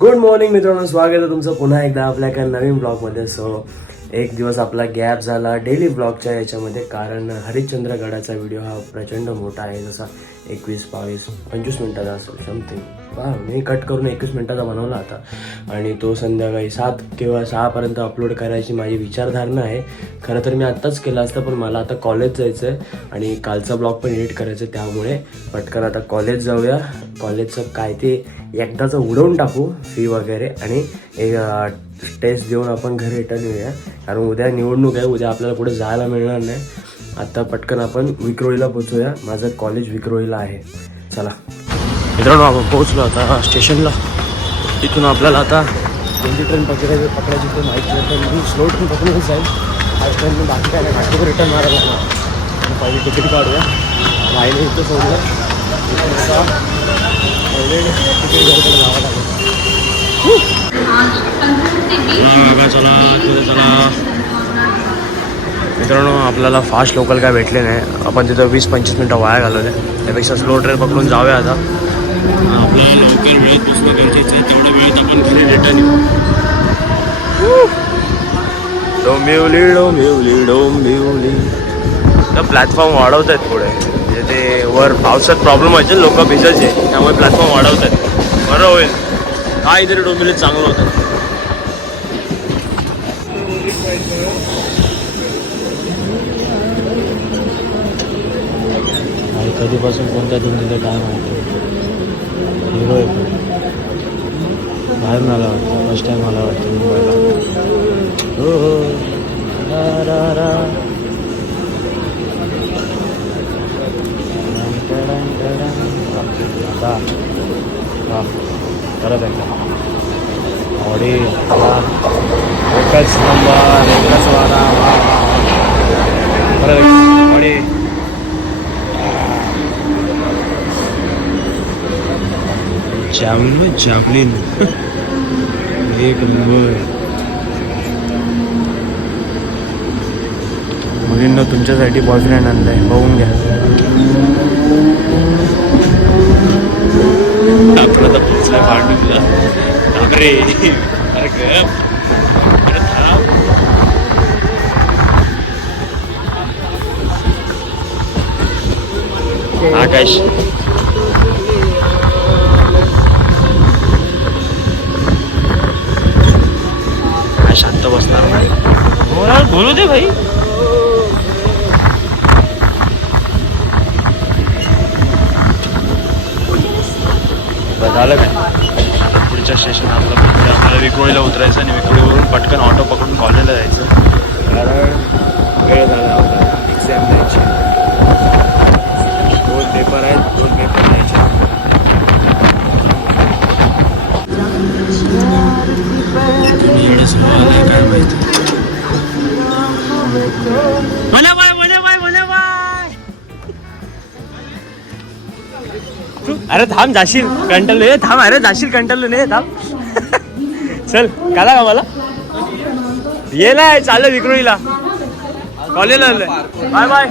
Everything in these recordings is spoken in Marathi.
गुड मॉर्निंग मित्रांनो. स्वागत आहे तुमचं पुन्हा एकदा आपल्या एका नवीन ब्लॉगमध्ये सो एक दिवस आपला गॅप झाला डेली ब्लॉगच्या याच्यामध्ये कारण हरिश्चंद्र गडाचा व्हिडिओ हा प्रचंड मोठा आहे. जसा एकवीस बावीस पंचवीस मिनिटाचा असेल समथिंग हां मी कट करून एकवीस मिनिटाचा बनवला आता. आणि तो संध्याकाळी सात किंवा सहापर्यंत अपलोड करायची माझी विचारधारणा आहे. खरं तर मी आत्ताच केलं असतं पण मला आता कॉलेज जायचं आहे आणि कालचा ब्लॉग पण एडिट करायचं आहे त्यामुळे. पटकन आता कॉलेज जाऊया. कॉलेजचं काय ते एकदाचं उडवून टाकू फी वगैरे आणि एक टेस्ट देऊन आपण घरी रिटर्न येऊया. कारण उद्या निवडणूक आहे उद्या आपल्याला पुढे जायला मिळणार नाही. आत्ता पटकन आपण विक्रोळीला पोचूया माझं कॉलेज विक्रोळीला आहे. चला. मित्रांनो आपण पोहोचलो आता स्टेशनला. तिथून आपल्याला आता कोणती ट्रेन पकडायची पकडायची ते माहिती नाही तर मी स्लो ट्रेन पकडूनच जाईल. आज ट्रेन मी बाकी काय नाही घाटको रिटर्न मारायला लागणार. पहिले तिकीट काढूया. भाईने इथं सोडलं. तिथून आता पहिले तिकीट घरकडे जावं लागेल चला. चला मित्रांनो आपल्याला फास्ट लोकल काय भेटले नाही. आपण तिथं वीस पंचवीस मिनटं वाया घालवले. त्यापेक्षा स्लो ट्रेन पकडून जाऊया आता. आपल्याला लवकर वेळेत पोचणं गरजेचं आहे. तेवढ्या वेळेत आपण घरी रिटर्न येऊ. डोंबिवली डोंबिवली डोंबिवली. तर प्लॅटफॉर्म वाढवत आहेत पुढे. म्हणजे ते वर पावसात प्रॉब्लेम व्हायचे लोक भिजायचे. त्यामुळे प्लॅटफॉर्म वाढवत आहेत बरं होईल. काहीतरी डोंबिवलीत चांगलं होतं. आणि कधीपासून कोणत्या धुंदीला काय माहिती हिरो आहे तो. बाहेर मला वाटतं फर्स्ट टाईम मला वाटतं मुंबईला हो हो रा रा रा टडन, टडन. आता वा परत एकदा ऑडी वा एकच नंबर एकच वारा वा वा वा. परत एकदा ऑडी जॅम जॅमलिन. एक नंबर. मुलींना तुमच्यासाठी बॉयफ्रेंड आणलाय. बघून घ्या. आपलं तर पोचलाय थांब. आकाश. शांत बसणार नाही. बोला बोलू दे भाई. झालं काय? पुढच्या स्टेशन आपलं विक्रोळीला उतरायचं आणि विक्रोळीवरून पटकन ऑटो पकडून कॉलेजला जायचं. कारण वेळ झाला आपल्याला एक्झाम द्यायची. दोन पेपर आहेत दोन पेपर द्यायचे तुम्ही एवढे सुरू आलाय काय माहिती मला बाय मला बाय मला बाय अरे थांब जाशील कंटल ये थांब अरे जाशील कंटल नाही थांब. चल काला का मला ये ना चाललं विक्रोळीला. कॉलेजला बाय बाय.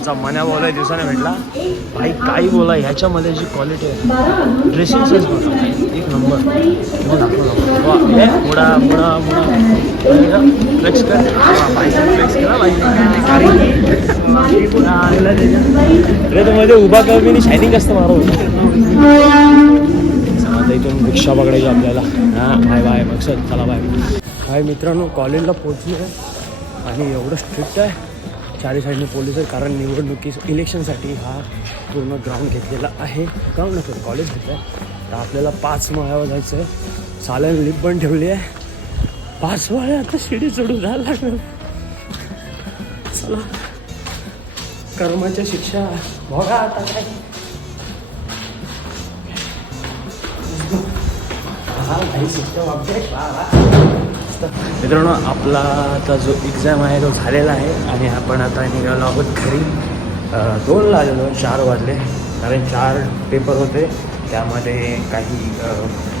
तुमचा मन्या बोलाय दिवसाने भेटला. भाई काही बोला ह्याच्यामध्ये जी क्वालिटी आहे ड्रेसिंग सेन्स बघा एक नंबर तुम्ही दाखव मुडा मुडा मुडा फ्लेक्स कर. फ्लेक्स करा अरे तर मध्ये उभा कर मी शायनिंग असतं मारो. आता इथून रिक्षा पकडायची आपल्याला. हां बाय बाय मग सर चला बाय बाय मित्रांनो कॉलेजला पोहोचलो आहे आणि एवढं स्ट्रिक्ट आहे. चारी साईडने पोलीस आहे कारण निवडणुकीस इलेक्शनसाठी हा पूर्ण ग्राउंड घेतलेला आहे. ग्राउंड नसतो कॉलेज घेतलं आहे तर आपल्याला पाच माळ्यावर जायचं आहे चालायला लिप पण ठेवली आहे. पाच माळ्या आता शिडी चढून जायला लागणार चला. कर्माच्या शिक्षा बघा आता काय. हा नाही शिक्षा वागते वा मित्रांनो आपला आता जो एक्झाम आहे तो झालेला आहे आणि आपण आता निघालो आहोत घरी. दोन लागलो चार वाजले. कारण चार पेपर होते. त्यामध्ये काही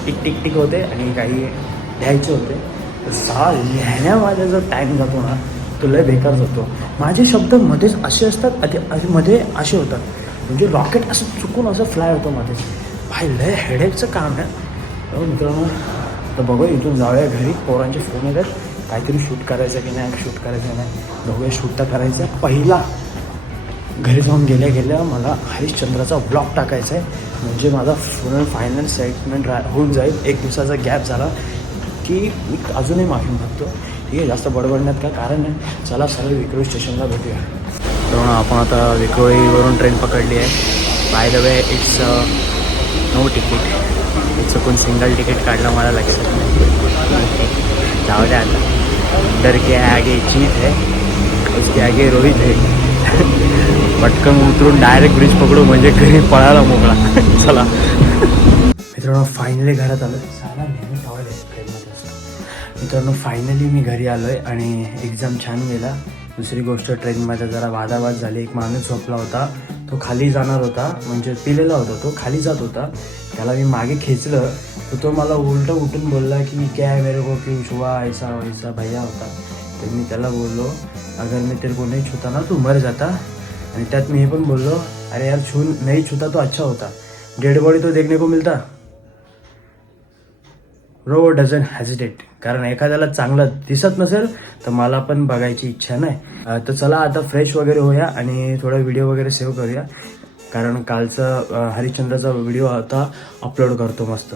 टिक टिक टिक होते आणि काही लिहायचे होते. सहा लिहिण्यामध्ये जो टाईम जातो ना तो लय बेकार जातो. माझे शब्द मध्येच असे असतात अधे- मध्ये असे होतात. म्हणजे रॉकेट असं चुकून असं फ्लाय होतं मध्येच. भाई लय हेडेकचं काम आहे. मित्रांनो तर बघू इथून जाऊया घरी. पोरांचे फोन येतात. काहीतरी शूट करायचं की नाही शूट करायचं की नाही. बघूया शूट तर करायचं. आहे. पहिला घरी जाऊन गेल्या गेल्या मला हरिश्चंद्राचा ब्लॉग टाकायचा आहे. म्हणजे माझा फुल फायनल सेटमेंट रा होऊन जाईल. एक दिवसाचा गॅप झाला की मी अजूनही माफी मागतो. ठीक आहे जास्त बडबडण्यात काय कारण आहे चला सरळ विक्रोळी स्टेशनला भेटूया. तर आपण आता विक्रोळीवरून ट्रेन पकडली आहे. By the way it's no ticket चुकून सिंगल तिकीट काढलं मला लक्षात नाही जाऊ द्या आता. डर के आगे जीत है उसके आगे रोहित है पटकन उतरून डायरेक्ट ब्रिज पकडू म्हणजे घरी पळायला मोकळा. चला. मित्रांनो फायनली घरात आलो सारा नेहमी ट्रेनमध्ये असतो मित्रांनो फायनली मी घरी आलो आहे आणि एक्झाम छान गेला. दुसरी गोष्ट ट्रेनमध्ये जरा वादावाद झाली. एक माणूस झोपला होता. तो खाली जाणार होता. म्हणजे पिलेला होता तो. खाली जात होता. त्याला मी मागे खेचलं तर तो मला उलटं उठून बोलला की क्या मेरे को क्यों छुआ ऐसा वैसा भैया होता. तर मी त्याला बोललो अगर मी तेरे को नाही छुता ना तू मर जाता. आणि त्यात मी हे पण बोललो अरे यार छू नाही छुता तो अच्छा होता. डेड बॉडी तो देखने को मिलता. रो डझन हॅजिटेट कारण एखाद्याला चांगलं दिसत नसेल तर मला पण बघायची इच्छा नाही. तर चला आता फ्रेश वगैरे होऊया आणि थोडा व्हिडिओ वगैरे सेव्ह करूया. कारण कालचा हरिश्चंद्राचा व्हिडिओ आता अपलोड करतो मस्त.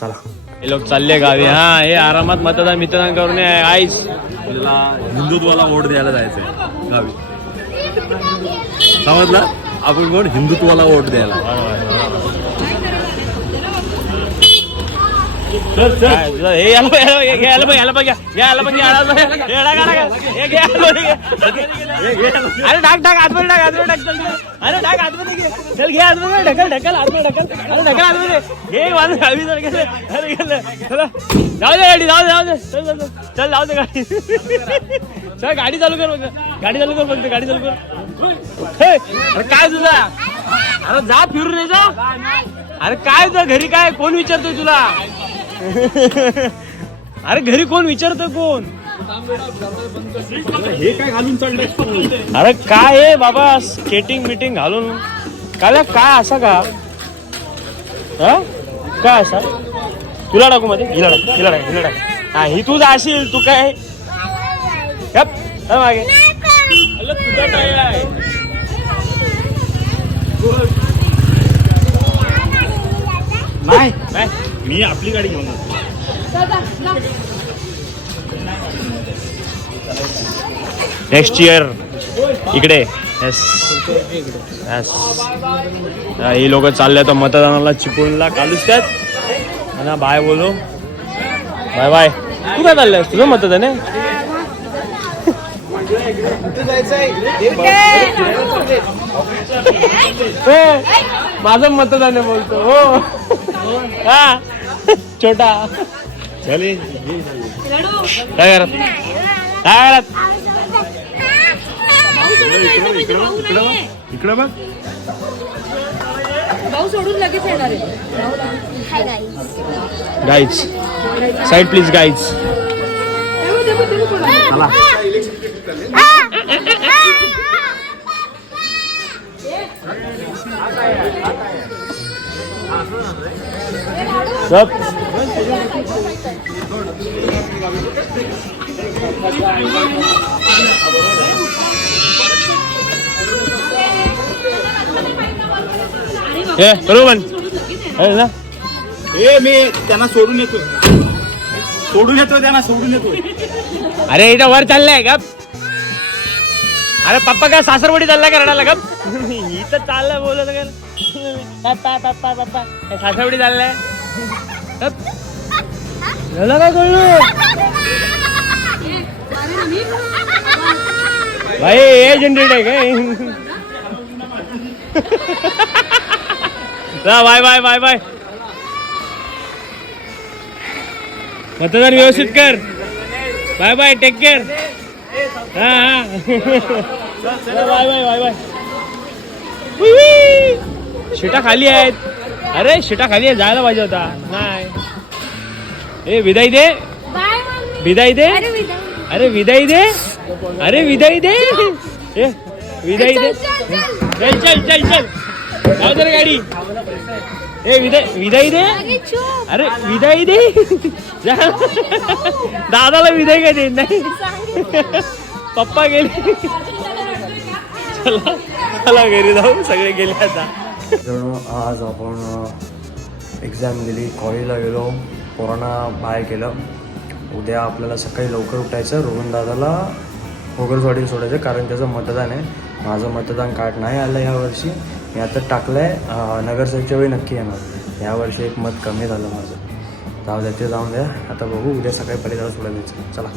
चला. हे लोक चालले गावी. हा हे आरामात मतदान मित्रदान करून आईस. आपल्याला हिंदुत्वाला वोट द्यायला जायचंय गावी. समजला? आपण कोण? हिंदुत्वाला वोट द्यायला हे याला बघ, याला बघ, हे याला बघ, याला बघ, याला बघ, याला बघ, याला काढा का? हे घे, याला बघ, हे. अरे टाक टाक आतमध्ये टाक आतमध्ये चल. अरे टाक आतमध्ये घे. चल घे आतमध्ये ढकल ढकल आतमध्ये ढकल. अरे ढकल आतमध्ये घे. माझं गावी गेलं. अरे गेलं. चला. जाऊ दे गाडी जाऊ दे जाऊ दे. चल चल जाऊ दे गाडी. चल गाडी चालू कर बघ गाडी चालू कर बघ गाडी चालू कर. काय तुझा? अरे जा फिरून ये जा. अरे काय तुझं घरी काय? कोण विचारतोय तुला? अरे घरी कोण विचारतोय कोण? हे काय घालून चाललंय? अरे काय आहे बाबा स्केटिंग मिटिंग घालून? काय काय असा का? हा? काय असा? तुला टाकू मध्ये? हिला टाक हिला टाक हिला टाक. हा ही तू जाशील तू काय? मागे. तुझा काय आहे? नाही? मी आपली गाडी घेऊन जातो. नेक्स्ट इयर इकडे. येस येस ही लोक चालले तर मतदानाला चिपळूणला. कालूच त्यात. आणि बाय बोलो बाय बाय. तू काय चाललंय? तुझं मतदान आहे? माझं मतदान आहे बोलतो. हो. हा. छोटा. चले. काय करत? काय करत? इकडे बघ भाऊ सोडून लगेच येणार आहे. गाईज साईड प्लीज गाईज सब। बरोबर. आहे ना. ए मी त्यांना सोडून येतो सोडून येतो त्यांना सोडून येतो अरे इथं वर चाललंय का अरे पप्पा काय सासरवडी चाललाय का रडायला गप? इथं चाललंय बोलत का? पप्पा पप्पा पप्पा सासरवडी चाललाय? गप. काय कळलं? भाई हे जनरेट आहे काय? जा बाय बाय बाय बाय. मतदान व्यवस्थित कर. बाय बाय टेक केअर हा हा. Bye bye bye bye. शिटा खाली आहेत. अरे शिटा खाली जायला पाहिजे होता. नाही. ए विदाई दे. विदाई दे. अरे विदाई. दे. अरे विदाई दे. ए विदाई दे. चल चल चल. चल जाऊ दे रे गाडी. ए विदाई विदाई दे. अरे विदाई दे. जा. दादाला विदाई काय देत नाही? पप्पा गेले. चला चला घरी जाऊ. सगळे गेले आता. आज आपण एक्झाम दिली कॉलेजला गेलो कोरोना बाय केलं. उद्या आपल्याला सकाळी लवकर उठायचं रोहन दादाला सोडायचं कारण त्याचं मतदान आहे. माझं मतदान कार्ड नाही आलं यावर्षी मी आता टाकलं आहे नगरसेवकच्या वेळी नक्की येणार. यावर्षी एक मत कमी झालं माझं. जाऊ द्या ते जाऊन द्या. आता बघू उद्या सकाळी पहिले जाऊ सोडायला जायचं चला.